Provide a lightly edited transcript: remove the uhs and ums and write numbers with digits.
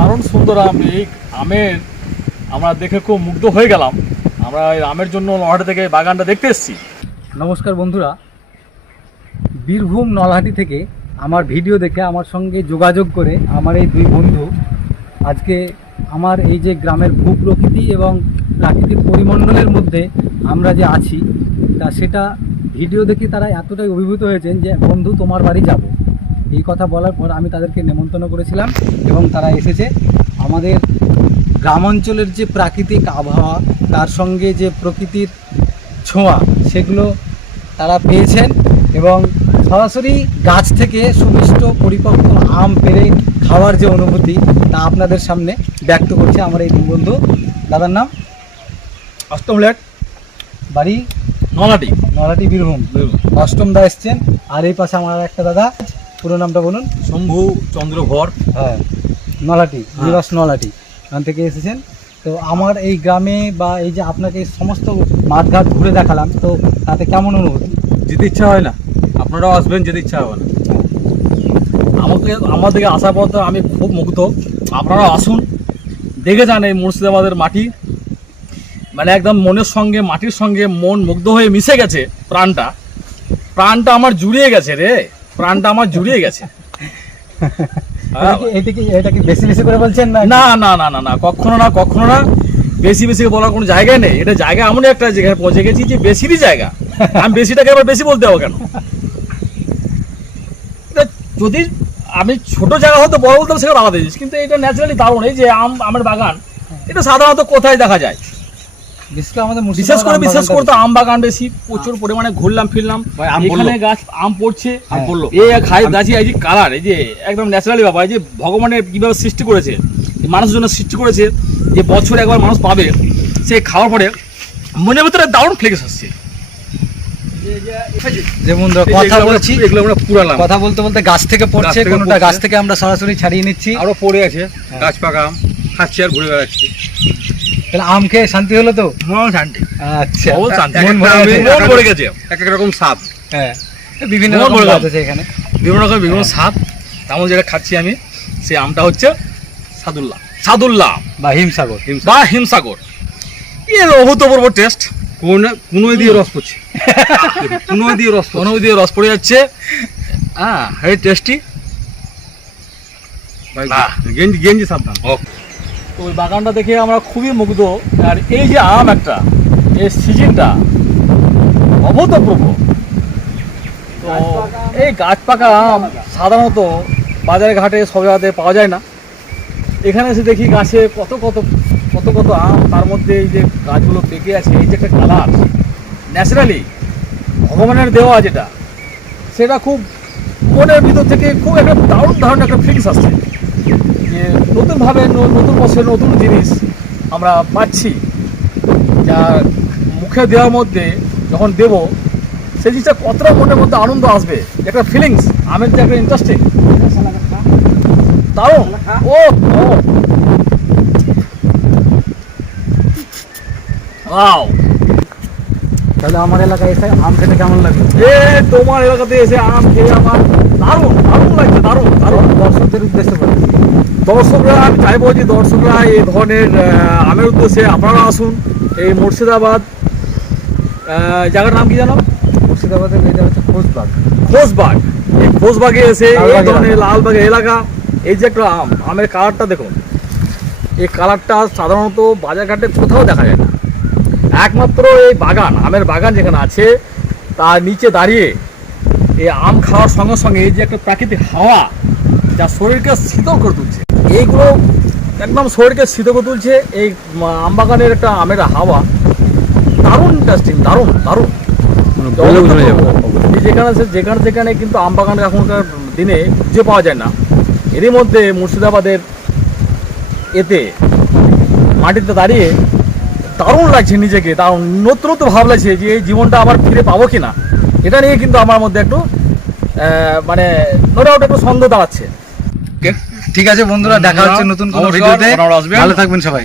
দারুণ সুন্দর আম। এই আমের আমরা দেখে খুব মুগ্ধ হয়ে গেলাম। আমরা এই আমের জন্য নলহাটি থেকে বাগানটা দেখতে এসেছি। নমস্কার বন্ধুরা, বীরভূম নলহাটি থেকে আমার ভিডিও দেখে আমার সঙ্গে যোগাযোগ করে আমার এই দুই বন্ধু আজকে আমার এই যে গ্রামের ভূপ্রকৃতি এবং প্রাকৃতিক পরিমণ্ডলের মধ্যে আমরা যে আছি তা সেটা ভিডিও দেখে তারা এতটাই অভিভূত হয়েছেন যে বন্ধু তোমার বাড়ি যাব, এই কথা বলার পর আমি তাদেরকে নেমন্তন্ন করেছিলাম এবং তারা এসেছে। আমাদের গ্রামাঞ্চলের যে প্রাকৃতিক আবহাওয়া তার সঙ্গে যে প্রকৃতির ছোঁয়া সেগুলো তারা পেয়েছেন এবং সরাসরি গাছ থেকে সুমিষ্ট পরিপক্ক আম পেড়ে খাওয়ার যে অনুভূতি তা আপনাদের সামনে ব্যক্ত করছে আমার এই দুই বন্ধু। দাদার নাম অষ্টম লেট, বাড়ি নলহাটি। নলহাটি বীরভূম। অষ্টম দা এসছেন, আর এই পাশে আমার একটা দাদা, পুরো নামটা বলুন। শম্ভু চন্দ্র ভর। হ্যাঁ, নলহাটি, নিবাস নলহাটি, ওখান থেকে এসেছেন। তো আমার এই গ্রামে বা এই যে আপনাকে এই সমস্ত মাঠঘাট ঘুরে দেখালাম, তো তাতে কেমন অনুভূতি? যেতে ইচ্ছা হয় না, আপনারাও আসবেন, যেতে ইচ্ছা হবে না। আমার দিকে আসার পর তো আমি খুব মুগ্ধ। আপনারাও আসুন, দেখে যান এই মুর্শিদাবাদের মাটি। মানে একদম মনের সঙ্গে মাটির সঙ্গে মন মুগ্ধ হয়ে মিশে গেছে। প্রাণটা আমার জুড়িয়ে গেছে রে, প্রাণটা আমার জুড়িয়ে গেছে। এটা কি বেশি বেশি করে বলছেন? না না না না না না, কখনো না, বেশি বেশি বলার কোনো জায়গায় নেই। এটা জায়গা এমনই একটা জায়গায় পৌঁছে গেছি যে বেশিরই জায়গা। আমি বেশিটাকে আবার বেশি বলতে হবে কেন? যদি আমি ছোট জায়গা হয়তো বড় বলতে হবে, সেটা আলাদা জিনিস, কিন্তু এটা ন্যাচারালি দারুণ। এই যে আমের বাগান, এটা সাধারণত কোথায় দেখা যায়? বিশেষ করে আম বাগান বেশি, প্রচুর পরিমাণে ঘুরলাম ফিরলাম। এখানে গাছ আম পড়ছে, এই খাই গাছি, এই যে কালার, এই যে একদম ন্যাচারালি বাবা, এই যে ভগবানের কিভাবে সৃষ্টি করেছে, মানুষের জন্য সৃষ্টি করেছে, যে বছর একবার মানুষ পাবে, সে খাওয়ার পরে মনের ভিতরে দারুণ ফ্লেক্স আসছে। যেমন কথা বলছি, এগুলো আমরা পুরালাম, কথা বলতে বলতে গাছ থেকে পড়ছে, কোনটা গাছ থেকে আমরা সরাসরি ছাড়িয়ে নিচ্ছি। আরো পড়ে আছে গাছ পাকা আম, খাচ্ছি আর ঘুরে বেড়াচ্ছি। তাহলে আম খেয়ে শান্তি হলো তো? শান্তি। আচ্ছা, মন ভরে গেছে। এক এক রকম স্বাদ, হ্যাঁ, বিভিন্ন রকম স্বাদ আছে এখানে, বিভিন্ন স্বাদ। তেমন যেটা খাচ্ছি আমি, সেই আমটা হচ্ছে সাদুল্লাহ বা হিমসাগর। এর অভূতপূর্ব টেস্ট। কোনো দিয়ে রস পড়ছে, কোনো দিয়ে রস পড়ে যাচ্ছে। হ্যাঁ, হেভি টেস্টি। গেঞ্জি সাবধান। তো ওই বাগানটা দেখে আমরা খুবই মুগ্ধ। আর এই যে আম একটা, এই সিজনটা অভূতপূর্ব। তো এই গাছ পাকা আম সাধারণত বাজারে ঘাটে সব জায়গাতে পাওয়া যায় না। এখানে এসে দেখি গাছে কত আম, তার মধ্যে এই যে গাছগুলো পেকে আছে, এই যে একটা কালার ন্যাচারালি ভগবানের দেওয়া যেটা, সেটা খুব মনের ভিতর থেকে খুব একটা দারুণ একটা ফিলিংস আসছে যে নতুনভাবে নতুন বছর নতুন জিনিস আমরা পাচ্ছি, যা মুখে দেওয়ার মধ্যে যখন দেব, সেই জিনিসটা কতটা মনের মধ্যে আনন্দ আসবে, একটা ফিলিংস আমের যে একটা ইন্টারেস্টিং দারুণ। ও ওয়াও। তাহলে আমার এলাকায় এসে আম খেতে কেমন লাগবে? তোমার এলাকাতে এসে আম খেয়ে আমার দারুণ লাগছে, দারুণ। দর্শকদের উদ্দেশ্যে বলি, দর্শকরা আমি চাইবো যে দর্শকরা এই ধরনের আমের উদ্দেশ্যে আপনারা আসুন। এই মুর্শিদাবাদ জায়গার নাম কি জানো? মুর্শিদাবাদের এটা হচ্ছে খোসবাগ। এই খোসবাগে এসে এই ধরনের লালবাগের এলাকা, এই যে একটা আমের কালারটা দেখুন, এই কালারটা সাধারণত বাজারঘাটে কোথাও দেখা যায় না। একমাত্র এই বাগান, আমের বাগান যেখানে আছে, তার নিচে দাঁড়িয়ে এই আম খাওয়ার সঙ্গে সঙ্গে এই যে একটা প্রাকৃতিক হাওয়া, যা শরীরকে শীতল করে তুলছে, এইগুলো একদম শরীরকে শীতল করে তুলছে। এই আম বাগানের একটা আমের হাওয়া দারুণ টেস্টিং, দারুণ। যেখানে কিন্তু আম বাগান এখনকার দিনে খুঁজে পাওয়া যায় না। এরই মধ্যে মুর্শিদাবাদের এতে মাটিতে দাঁড়িয়ে দারুণ লাগছে নিজেকে, দারুণ নতুন ভাব লাগছে যে এই জীবনটা আবার ফিরে পাবো কিনা। এটা নিয়ে কিন্তু আমার মধ্যে একটু মানে নো ডাউট একটু সন্দেহ দাঁড়াচ্ছে। ঠিক আছে বন্ধুরা, দেখা হচ্ছে নতুন কোনো ভিডিওতে। ভালো থাকবেন সবাই।